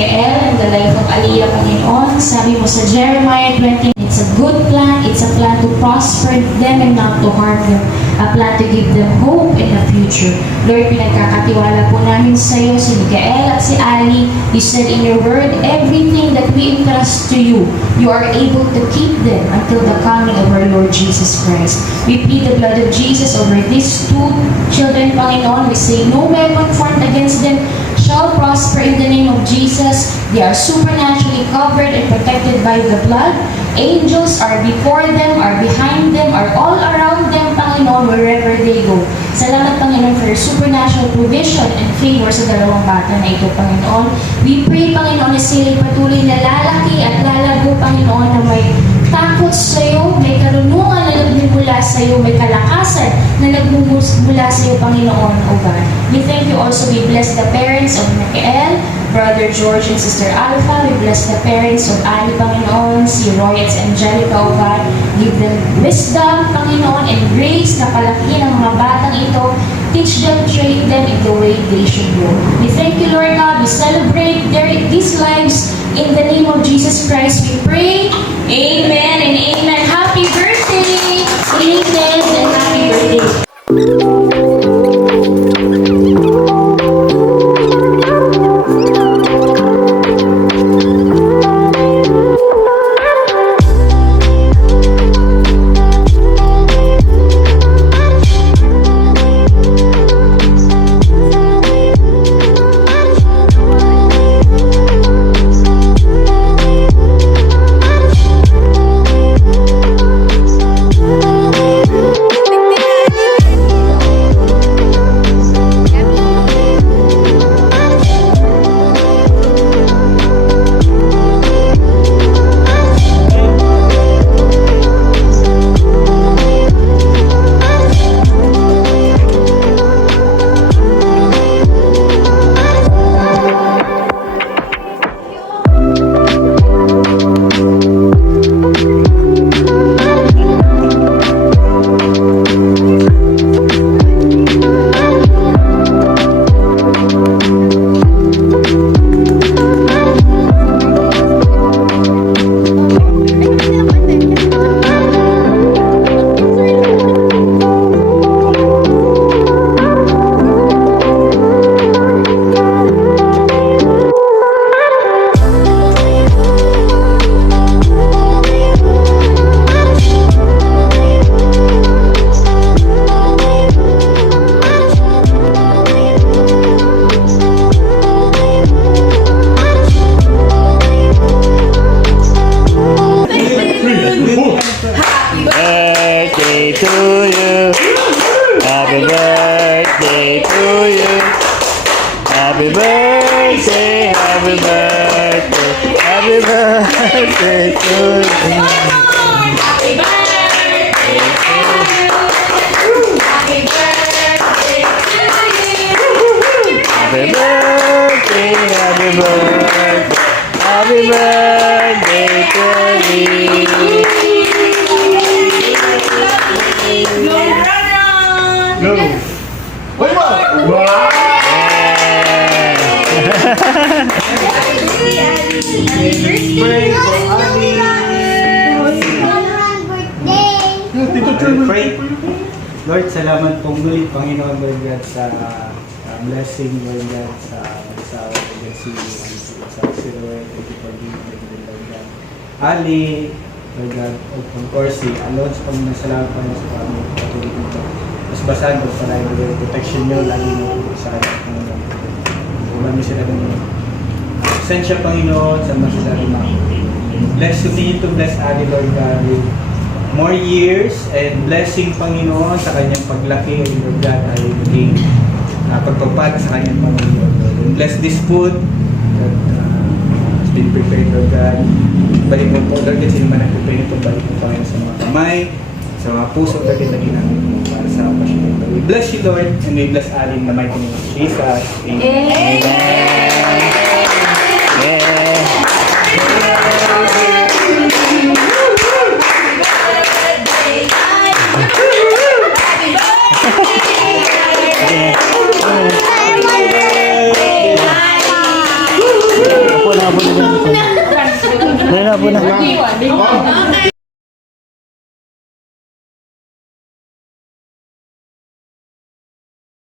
Mikael and the life of Aliyah, Panginoon. Sabi mo sa Jeremiah 20, it's a good plan. It's a plan to prosper them and not to harm them. A plan to give them hope in the future. Lord, pinagkakatiwala po namin sa iyo si Mikael at si Ali. You said in your word, everything that we entrust to you, you are able to keep them until the coming of our Lord Jesus Christ. We plead the blood of Jesus over these two children, Panginoon. We say, no weapon formed against them shall prosper in the name of Jesus. They are supernaturally covered and protected by the blood. Angels are before them, are behind them, are all around them, Panginoon, wherever they go. Salamat, Panginoon, for your supernatural provision and favor sa dalawang bata na ito, Panginoon. We pray, Panginoon, na sila patuloy na lalaki at lalago, Panginoon, na may takot sa iyo, may karunungan na nagmumula sa iyo, may kalakasan na nagmumula sa iyo, Panginoon, O God. We thank you also. We bless the parents of Mikael, Brother George and Sister Alpha. We bless the parents of Ali, Panginoon, si Roy at si Angelica, O God. Give them wisdom, Panginoon, and grace na palakihin ang mga batang ito. Teach them, train them in the way they should go. We thank you, Lord God. We celebrate these lives in the name of Jesus Christ. We pray. Amen and amen. Happy birthday! Amen and happy birthday. Birthday to you. Happy birthday to you. Happy birthday, happy birthday, happy birthday to you. Happy birthday to you. Happy birthday to you. Happy birthday, happy birthday, happy birthday to you. No. Wait, what? Wow. Pray. Lord, salamat po muli, Panginoon, Lord God, sa blessing, Lord God, sa asawa, Lord God, si Lord, thank you for being Lord God. Ali, Lord God, of course, si Alonso, salamat pa sa pamilya, patuloy nito. Mas basahan ko para yung protection nyo, lagi mo sa akin. Marami sila ng sensya, Panginoon, sa masasabi mo. Bless, continue to bless Ali, Lord God, with more years and blessing, Panginoon, sa kanyang paglaki, Lord God, ay maging pagpapad sa kanyang Panginoon. And bless this food that has been prepared, Lord God. Balik mo po, Lord God, sino man nag-prepare ito, balik mo, Panginoon, sa mga kamay, sa mga puso, Lord God, na ginamit mo para sa pasyon. We bless you, Lord, and we bless Ali in the mighty name of Jesus. Amen. Amen. Nana po na. Okay.